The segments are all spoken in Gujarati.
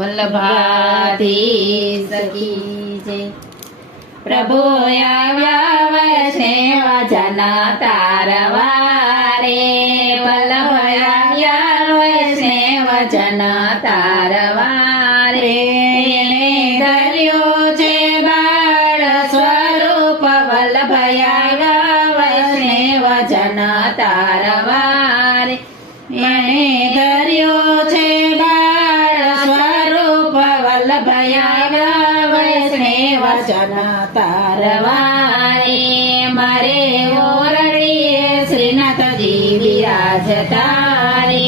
વલ્લભાધીશ કી જય. પ્રભુ આવ્યા વૈષ્ણવ જન તારવા રે, વલ્લભ આવ્યા વૈષ્ણવ જન તારવા રે. એણે ધર્યો છે બાળ સ્વરૂપ, વલ્લભ આવ્યા વૈષ્ણવ જન તારવા રે. એણે ધર્યો છે બાળ સ્વરૂપ, વલ્લભ આવ્યા વૈષ્ણવ જન તારવા રે. મારે ઓરડીએ શ્રીનાથજી બિરાજતા રે,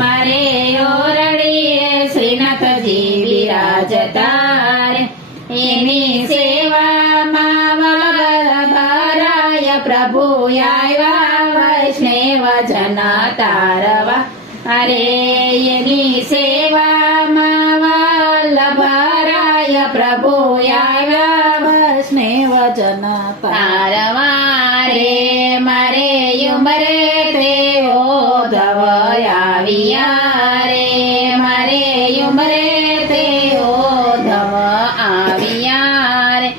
મારે ઓરડીએ શ્રીનાથજી બિરાજતા રે. એની સેવામાં વલ્લભરાય પ્રભુ આવ્યા વૈષ્ણવ જન તારવા રે. એની સેવામાં વલ્લભરાય પ્રભુ આવ્યા વૈષ્ણવ જન તારવા રે. મારે ઉમરે તેઓ ધવ આવ્યા રે, મારે ઉમરે તેઓ ધવ આવ્યા રે.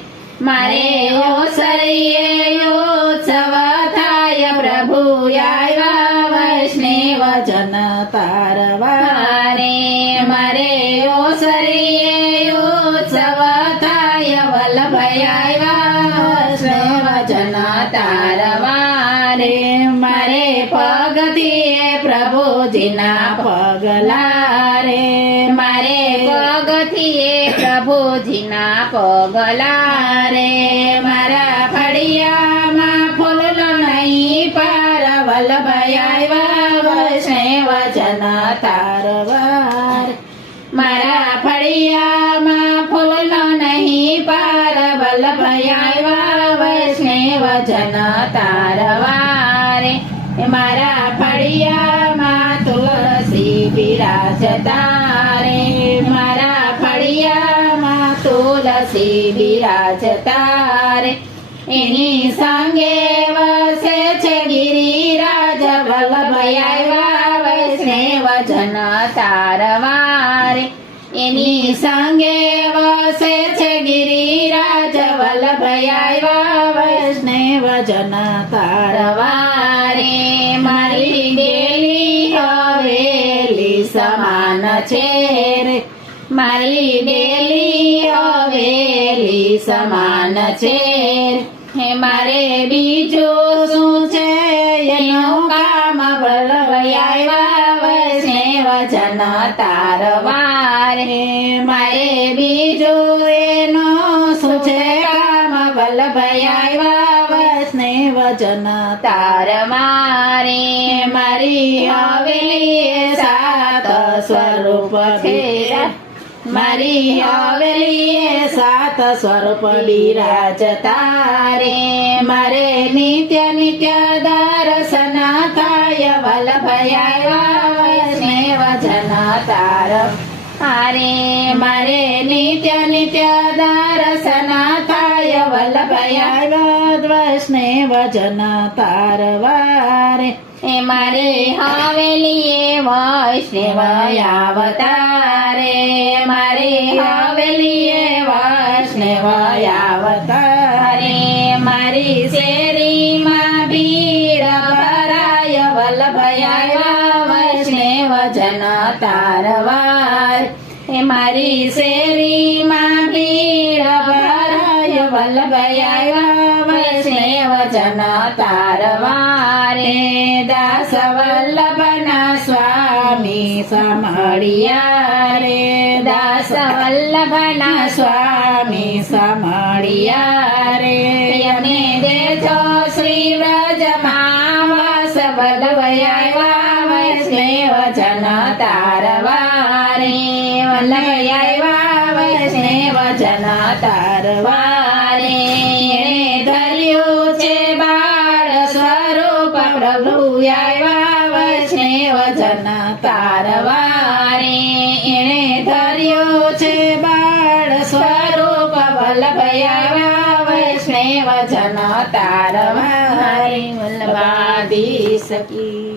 મારે ઓસરીએ ઉત્સવ થાય પ્રભુ આવ્યા વૈષ્ણવ જન તારવા રે. મારે ઓસરીએ ઉત્સવ થાય વલ્લભ આવ્યા વૈષ્ણવ જન તારવા રે. મારે પગથિયે પ્રભુજીના પગલા રે, મારે પગથિયે પ્રભુજીના પગલા રે. મારા ફળિયામાં ફૂલનો નહીં પાર, વલ્લભ આવ્યા વૈષ્ણવ જન તારવા રે. મારા ફળિયામાં ફૂલનો નહીં પાર, વલ્લભ આવ્યા વૈષ્ણવ જન તારવા રે. મારા ફળિયામાં તુલસી બિરાજતા રે, મારા ફળિયામાં તુલસી બિરાજતા રે. એની સંગે વસે છે ગિરિરાજ, વલ્લભ આવ્યા વૈષ્ણવ જન તારવા રે. એની સંગે વસે છે ગિરિરાજ, વલ્લભ આવ્યા વૈષ્ણવ જન તારવા રે. મારી ડેલી હવેલી સમાન છે રે, મારી ડેલી હવેલી સમાન છે રે. મારે બીજું શું છે એનું કામ, વલ્લભ આવ્યા વૈષ્ણવ જન તારવા રે. મારે બીજું એનું શું છે કામ, વલ્લભ આવ્યા વૈષ્ણવ જન તારવા રે. મારી હવેલી સાત સ્વરૂપ છે, મારી હવેલી સાત સ્વરૂપ બિરાજતા રે. મારે નિત્ય નિત્ય દર્શન થાય, વલ્લભ આવ્યા વૈષ્ણવ જન તારવા રે. મારે નિત્ય નિત્ય દર્શન થાય, વલ્લભ આવ્યા વૈષ્ણવ જન તારવા રે. મારે હવેલીએ વૈષ્ણવ આવતા રે, મારે હવેલીએ વૈષ્ણવ આવતા રે. મારી શેરીમાં ભીડ ભરાય, વલ્લભ આવ્યા વૈષ્ણવ જન તારવા રે. મારી શેરીમાં ભીડ ભરાય, વલ્લભ આવ્યા વૈષ્ણવ જન તારવા રે. દાસ વલ્લભના સ્વામી સાંભળ્યા રે, દાસ વલ્લભના સ્વામી સાંભળ્યા રે. અમે દેજો શ્રી વ્રજમાં વાસ, વલ્લભ આવ્યા વૈષ્ણવ જન તારવા રે. વલ્લભ આવ્યા વૈષ્ણવ જન તારવા રે. એણે ધર્યું છે બાળ સ્વરૂપ, પ્રભુ આવ્યા વૈષ્ણવ જન તારવા રે. એણે ધર્યું છે બાળ સ્વરૂપ, વલ્લભ આવ્યા વૈષ્ણવ જન તારવા રે. વલ્લભાધીશ કી